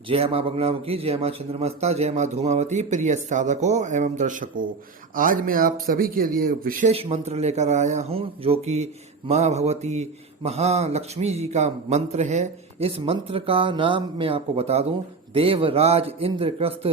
जय माँ बंगलामुखी, जय माँ चंद्रमस्ता, जय माँ धूमावती, प्रिय साधकों एवं दर्शकों। आज मैं आप सभी के लिए विशेष मंत्र लेकर आया हूँ जो कि माँ भगवती महालक्ष्मी जी का मंत्र है। इस मंत्र का नाम मैं आपको बता दूं, देवराज इंद्रकृस्त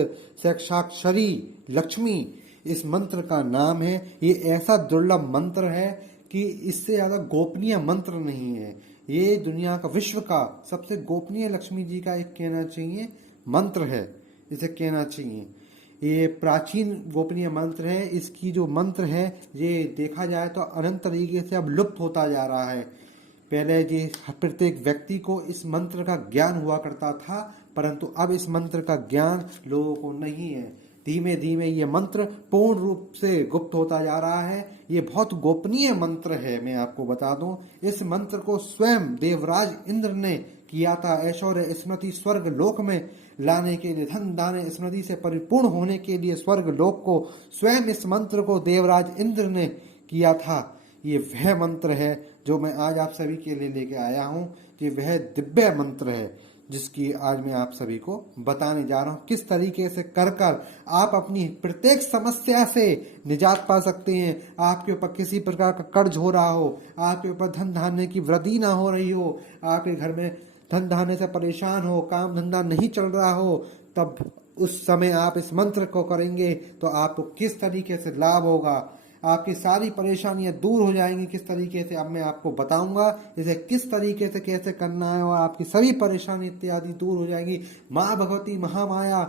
साक्षाक्षरी लक्ष्मी इस मंत्र का नाम है। ये ऐसा दुर्लभ मंत्र है कि इससे ज्यादा गोपनीय मंत्र नहीं है। ये दुनिया का, विश्व का सबसे गोपनीय लक्ष्मी जी का एक कहना चाहिए मंत्र है, इसे कहना चाहिए। ये प्राचीन गोपनीय मंत्र है। इसकी जो मंत्र है ये देखा जाए तो अनंत तरीके से अब लुप्त होता जा रहा है। पहले ये प्रत्येक व्यक्ति को इस मंत्र का ज्ञान हुआ करता था, परंतु अब इस मंत्र का ज्ञान लोगों को नहीं है। धीमे धीमे ये मंत्र पूर्ण रूप से गुप्त होता जा रहा है। ये बहुत गोपनीय मंत्र है। मैं आपको बता दूं, इस मंत्र को स्वयं देवराज इंद्र ने किया था ऐश्वर्य स्मृति स्वर्ग लोक में लाने के लिए, धन दाने स्मृति से परिपूर्ण होने के लिए स्वर्ग लोक को स्वयं इस मंत्र को देवराज इंद्र ने किया था। ये वह मंत्र है जो मैं आज आप सभी के लिए लेके आया हूँ। ये वह दिव्य मंत्र है जिसकी आज मैं आप सभी को बताने जा रहा हूँ। किस तरीके से कर कर आप अपनी प्रत्येक समस्या से निजात पा सकते हैं। आपके ऊपर किसी प्रकार का कर्ज हो रहा हो, आपके ऊपर धन धान्य की वृद्धि ना हो रही हो, आपके घर में धन धान्य से परेशान हो, काम धंधा नहीं चल रहा हो, तब उस समय आप इस मंत्र को करेंगे तो आपको किस तरीके से लाभ होगा, आपकी सारी परेशानियां दूर हो जाएंगी। किस तरीके से अब मैं आपको बताऊंगा इसे किस तरीके से कैसे करना है और आपकी सभी परेशानी इत्यादि दूर हो जाएंगी। माँ भगवती महामाया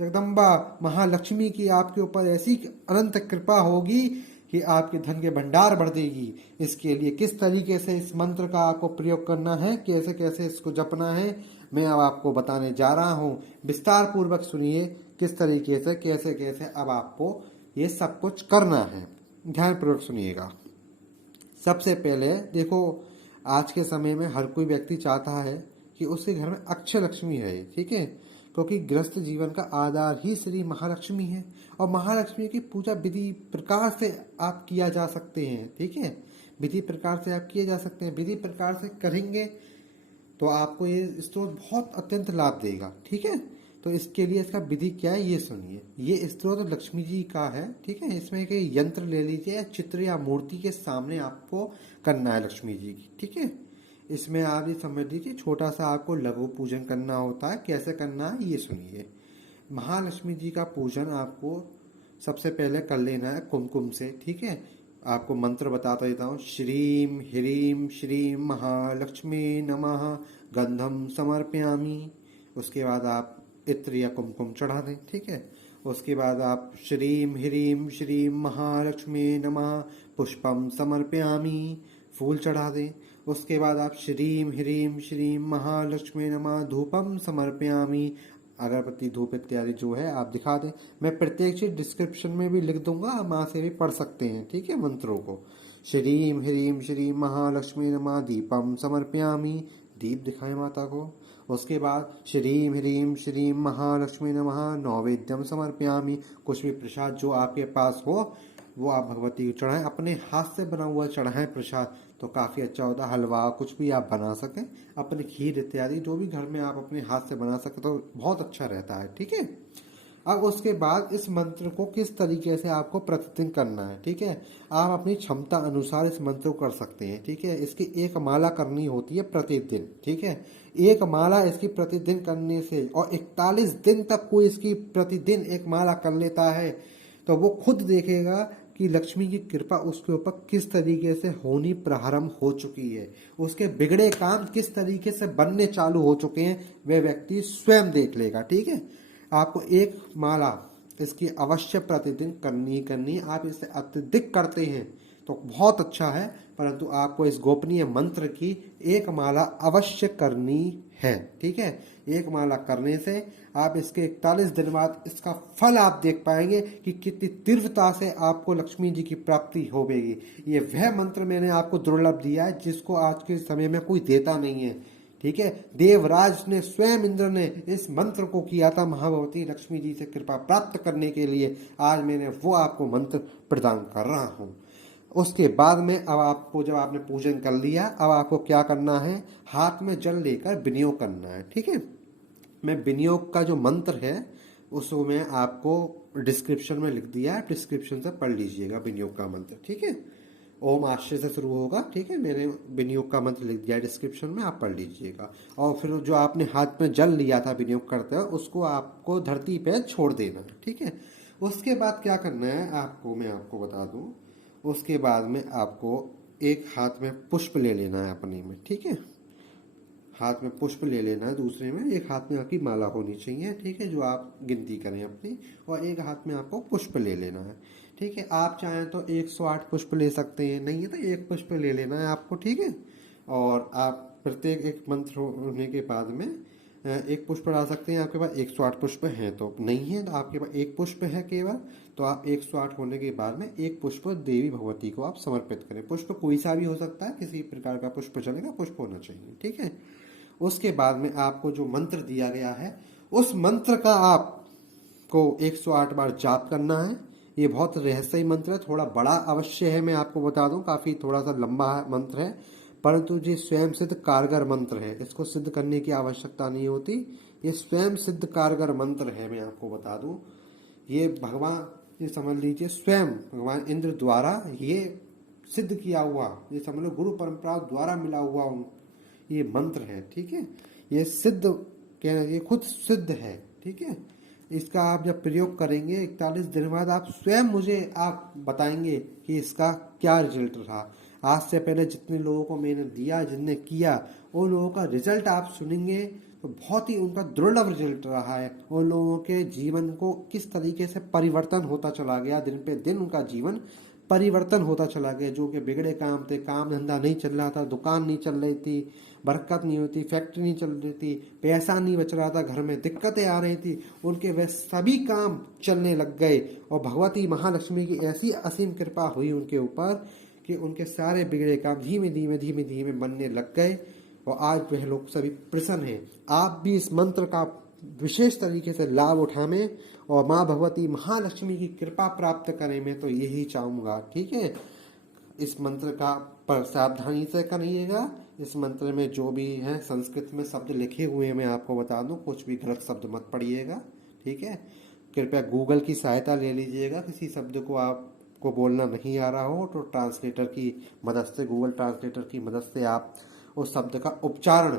जगदम्बा महालक्ष्मी की आपके ऊपर ऐसी अनंत कृपा होगी कि आपके धन के भंडार बढ़ देगी। इसके लिए किस तरीके से इस मंत्र का आपको प्रयोग करना है, कैसे कैसे इसको जपना है, मैं अब आपको बताने जा रहा हूँ। विस्तार पूर्वक सुनिए किस तरीके से कैसे कैसे अब आपको ये सब कुछ करना है। ध्यानपूर्वक सुनिएगा। सबसे पहले देखो, आज के समय में हर कोई व्यक्ति चाहता है कि उसके घर में अक्षय लक्ष्मी रहे, ठीक है, क्योंकि गृहस्थ जीवन का आधार ही श्री महालक्ष्मी है। और महालक्ष्मी की पूजा विधि प्रकार से आप किया जा सकते हैं, ठीक है, विधि प्रकार से आप किए जा सकते हैं। विधि प्रकार से करेंगे तो आपको ये स्त्रोत बहुत अत्यंत लाभ देगा, ठीक है। तो इसके लिए इसका विधि क्या है ये सुनिए। ये स्त्रोत लक्ष्मी जी का है, ठीक है। इसमें एक यंत्र ले लीजिए, चित्र या मूर्ति के सामने आपको करना है लक्ष्मी जी की, ठीक है। इसमें आप ये समझ लीजिए छोटा सा आपको लघु पूजन करना होता है। कैसे करना है ये सुनिए। महालक्ष्मी जी का पूजन आपको सबसे पहले कर लेना है कुमकुम से, ठीक है। आपको मंत्र बताता देता हूँ। श्रीम ह्रीम श्रीम महालक्ष्मी नमः गंधम समर्पयामि। उसके बाद आप इत्र या कुमकुम चढ़ा दें, ठीक है। उसके बाद आप श्रीम ह्रीम श्रीम महालक्ष्मी नमः पुष्पम समर्पयामि, फूल चढ़ा दें। उसके बाद आप श्रीम ह्रीम श्रीम महालक्ष्मी नमः धूपम समर्पयामि, अगरबत्ती धूप इत्यादि जो है आप दिखा दें। मैं प्रत्येक चीज डिस्क्रिप्शन में भी लिख दूंगा, आप वहां से भी पढ़ सकते हैं, ठीक है, मंत्रों को। श्रीम ह्रीम श्रीम महालक्ष्मी नमः दीपम समर्पयामि, दीप दिखाएं माता को। उसके बाद श्रीम ह्रीम श्रीम महालक्ष्मी नमः नैवेद्यम समर्पयामि, कुछ भी प्रसाद जो आपके पास हो वो आप भगवती को चढ़ाएं। अपने हाथ से बना हुआ चढ़ाएं प्रसाद तो काफ़ी अच्छा होता है। हलवा कुछ भी आप बना सकें, अपने खीर इत्यादि जो भी घर में आप अपने हाथ से बना सकें तो बहुत अच्छा रहता है, ठीक है। अब उसके बाद इस मंत्र को किस तरीके से आपको प्रतिदिन करना है, ठीक है। आप अपनी क्षमता अनुसार इस मंत्र को कर सकते हैं, ठीक है। इसकी एक माला करनी होती है प्रतिदिन, ठीक है। एक माला इसकी प्रतिदिन करने से, और 41 दिन तक कोई इसकी प्रतिदिन एक माला कर लेता है तो वो खुद देखेगा कि लक्ष्मी की कृपा उसके ऊपर किस तरीके से होनी प्रारंभ हो चुकी है, उसके बिगड़े काम किस तरीके से बनने चालू हो चुके हैं, वह व्यक्ति स्वयं देख लेगा, ठीक है। आपको एक माला इसकी अवश्य प्रतिदिन करनी करनी। आप इसे अत्यधिक करते हैं तो बहुत अच्छा है, परंतु आपको इस गोपनीय मंत्र की एक माला अवश्य करनी है, ठीक है। एक माला करने से आप इसके 41 दिन बाद इसका फल आप देख पाएंगे कि कितनी तीव्रता से आपको लक्ष्मी जी की प्राप्ति होगी। ये वह मंत्र मैंने आपको दुर्लभ दिया है जिसको आज के समय में कोई देता नहीं है, ठीक है। देवराज ने स्वयं इंद्र ने इस मंत्र को किया था महाभगवती लक्ष्मी जी से कृपा प्राप्त करने के लिए। आज मैंने वो आपको मंत्र प्रदान कर रहा हूँ। उसके बाद में अब आपको, जब आपने पूजन कर लिया, अब आपको क्या करना है, हाथ में जल लेकर विनियोग करना है, ठीक है। मैं विनियोग का जो मंत्र है उसको मैं आपको डिस्क्रिप्शन में लिख दिया है, डिस्क्रिप्शन से पढ़ लीजिएगा विनियोग का मंत्र, ठीक है। ओम आश्रय से शुरू होगा, ठीक है। मैंने विनियोग का मंत्र लिख दिया डिस्क्रिप्शन में, आप पढ़ लीजिएगा। और फिर जो आपने हाथ में जल लिया था विनियोग करते हुए, उसको आपको धरती पे छोड़ देना है, ठीक है। उसके बाद क्या करना है आपको, मैं आपको बता दूं। उसके बाद में आपको एक हाथ में पुष्प ले लेना है अपने में, ठीक है। हाथ में पुष्प ले लेना है, दूसरे में एक हाथ में आपकी माला होनी चाहिए, ठीक है, जो आप गिनती करें अपनी। और एक हाथ में आपको पुष्प ले लेना है, ठीक है। आप चाहें तो 108 पुष्प ले सकते हैं, नहीं है तो एक पुष्प ले लेना है आपको, ठीक है। और आप प्रत्येक एक मंत्र होने के बाद में एक पुष्प डाल सकते हैं। आपके पास 108 पुष्प हैं तो, नहीं है तो आपके पास एक पुष्प है केवल, तो आप 108 होने के बाद में एक पुष्प देवी भगवती को आप समर्पित करें। पुष्प कोई सा भी हो सकता है, किसी प्रकार का पुष्प चलेगा, पुष्प होना चाहिए, ठीक है। उसके बाद में आपको जो मंत्र दिया गया है उस मंत्र का आपको 108 बार जाप करना है। ये बहुत रहस्यमय मंत्र है, थोड़ा बड़ा अवश्य है, मैं आपको बता दूं, काफी थोड़ा सा लंबा मंत्र है, परंतु ये स्वयं सिद्ध कारगर मंत्र है। इसको सिद्ध करने की आवश्यकता नहीं होती, ये स्वयं सिद्ध कारगर मंत्र है। मैं आपको बता दूं, ये भगवान, ये समझ लीजिए स्वयं भगवान इंद्र द्वारा ये सिद्ध किया हुआ, ये समझ लो गुरु परंपरा द्वारा मिला हुआ ये मंत्र है, ठीक है। ये सिद्ध क्या, ये खुद सिद्ध है, ठीक है। इसका आप जब प्रयोग करेंगे 41 दिन बाद आप स्वयं मुझे आप बताएंगे कि इसका क्या रिजल्ट रहा। आज से पहले जितने लोगों को मैंने दिया, जिनने किया, उन लोगों का रिजल्ट आप सुनेंगे तो बहुत ही उनका दुर्लभ रिजल्ट रहा है। उन लोगों के जीवन को किस तरीके से परिवर्तन होता चला गया, दिन पे दिन उनका जीवन परिवर्तन होता चला गया। जो कि बिगड़े काम थे, काम धंधा नहीं चल रहा था, दुकान नहीं चल रही थी, बरकत नहीं होती, फैक्ट्री नहीं चल रही थी, पैसा नहीं बच रहा था, घर में दिक्कतें आ रही थी, उनके वे सभी काम चलने लग गए। और भगवती महालक्ष्मी की ऐसी असीम कृपा हुई उनके ऊपर कि उनके सारे बिगड़े काम धीमे धीमे धीमे धीमे बनने लग गए। और आज वह लोग सभी प्रसन्न हैं। आप भी इस मंत्र का विशेष तरीके से लाभ उठाएं और माँ भगवती महालक्ष्मी की कृपा प्राप्त करें, मैं तो यही चाहूंगा, ठीक है। इस मंत्र का पर सावधानी से करिएगा। इस मंत्र में जो भी है संस्कृत में शब्द लिखे हुए हैं, मैं आपको बता दूं, कुछ भी गलत शब्द मत पढ़िएगा, ठीक है। कृपया गूगल की सहायता ले लीजिएगा। किसी शब्द को आपको बोलना नहीं आ रहा हो तो ट्रांसलेटर की मदद से, गूगल ट्रांसलेटर की मदद से आप उस शब्द का उच्चारण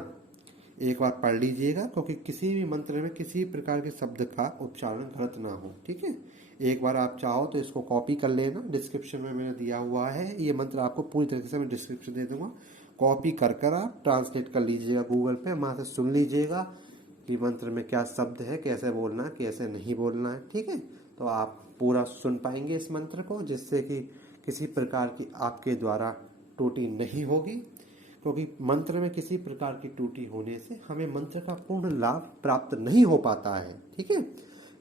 एक बार पढ़ लीजिएगा, क्योंकि किसी भी मंत्र में किसी प्रकार के शब्द का उच्चारण गलत ना हो, ठीक है। एक बार आप चाहो तो इसको कॉपी कर लेना, डिस्क्रिप्शन में मैंने दिया हुआ है ये मंत्र, आपको पूरी तरीके से मैं डिस्क्रिप्शन दे दूंगा। कॉपी कर कर आप ट्रांसलेट कर लीजिएगा गूगल पे, वहां से सुन लीजिएगा कि मंत्र में क्या शब्द है, कैसे बोलना है, कैसे नहीं बोलना है, ठीक है। तो आप पूरा सुन पाएंगे इस मंत्र को, जिससे कि किसी प्रकार की आपके द्वारा त्रुटि नहीं होगी। क्योंकि मंत्र में किसी प्रकार की त्रुटि होने से हमें मंत्र का पूर्ण लाभ प्राप्त नहीं हो पाता है, ठीक है।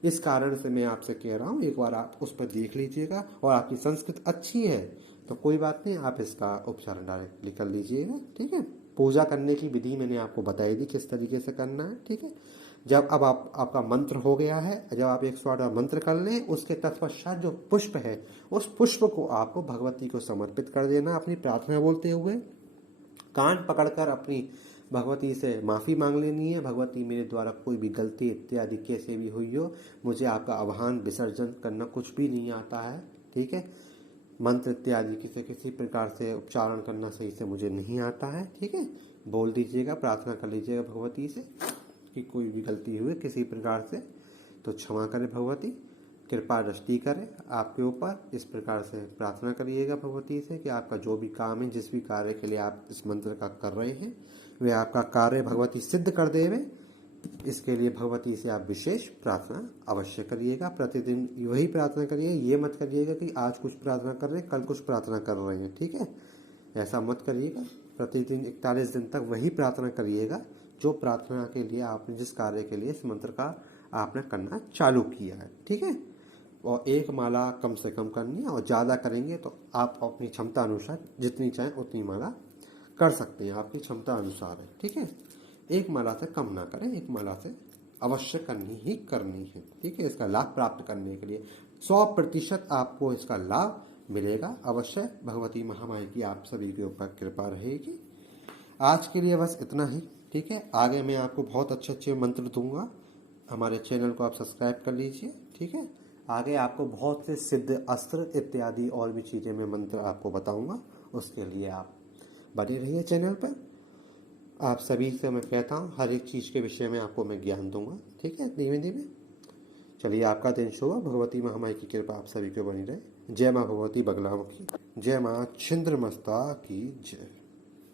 इस कारण से मैं आपसे कह रहा हूँ, एक बार आप उस पर देख लीजिएगा। और आपकी संस्कृत अच्छी है तो कोई बात नहीं, आप इसका उच्चारण डायरेक्टली कर लीजिएगा, ठीक है। पूजा करने की विधि मैंने आपको बताई दी किस तरीके से करना है, ठीक है। जब अब आपका मंत्र हो गया है, जब आप 108 मंत्र कर लें, उसके तत्पश्चात जो पुष्प है उस पुष्प को आपको भगवती को समर्पित कर देना, अपनी प्रार्थना बोलते हुए। कान पकड़कर अपनी भगवती से माफ़ी मांग लेनी है। भगवती, मेरे द्वारा कोई भी गलती इत्यादि कैसे भी हुई हो, मुझे आपका आह्वान विसर्जन करना कुछ भी नहीं आता है, ठीक है। मंत्र इत्यादि किसी प्रकार से उच्चारण करना सही से मुझे नहीं आता है, ठीक है। बोल दीजिएगा, प्रार्थना कर लीजिएगा भगवती से कि कोई भी गलती हुई किसी प्रकार से तो क्षमा करे भगवती, कृपा दृष्टि करे आपके ऊपर। इस प्रकार से प्रार्थना करिएगा भगवती से कि आपका जो भी काम है, जिस भी कार्य के लिए आप इस मंत्र का कर रहे हैं, वे आपका कार्य भगवती सिद्ध कर देवे। इसके लिए भगवती से आप विशेष प्रार्थना अवश्य करिएगा। प्रतिदिन वही प्रार्थना करिए, ये मत करिएगा कि आज कुछ प्रार्थना कर रहे हैं, कल कुछ प्रार्थना कर रहे हैं, ठीक है। ऐसा मत करिएगा। प्रतिदिन 41 दिन तक वही प्रार्थना करिएगा जो प्रार्थना के लिए आपने, जिस कार्य के लिए इस मंत्र का आपने करना चालू किया है, ठीक है। और एक माला कम से कम करनी है, और ज़्यादा करेंगे तो आप अपनी क्षमता अनुसार जितनी चाहें उतनी माला कर सकते हैं, आपकी क्षमता अनुसार है, ठीक है। एक माला से कम ना करें, एक माला से अवश्य करनी ही करनी है, ठीक है। इसका लाभ प्राप्त करने के लिए 100% आपको इसका लाभ मिलेगा अवश्य। भगवती महामाई की आप सभी के ऊपर कृपा रहेगी। आज के लिए बस इतना ही। ठीक है, आगे मैं आपको बहुत अच्छे अच्छे मंत्र दूंगा। हमारे चैनल को आप सब्सक्राइब कर लीजिए। ठीक है, आगे आपको बहुत से सिद्ध अस्त्र इत्यादि और भी चीज़ें मैं मंत्र आपको बताऊंगा। उसके लिए आप बने रहिए चैनल पर। आप सभी से मैं कहता हूँ हर एक चीज़ के विषय में आपको मैं ज्ञान दूंगा। ठीक है, धीमे धीमे। चलिए, आपका दिन शुभ हो। भगवती महामाई की कृपा आप सभी को बनी रहे। जय माँ भगवती बगलामुखी, जय माँ छिंद्रमस्ता की जय।